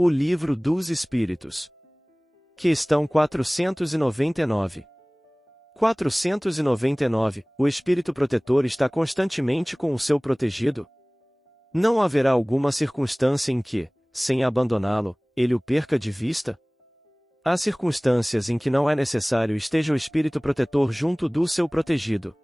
O Livro dos Espíritos. Questão 499. 499. O espírito protetor está constantemente com o seu protegido? Não haverá alguma circunstância em que, sem abandoná-lo, ele o perca de vista? Há circunstâncias em que não é necessário esteja o espírito protetor junto do seu protegido,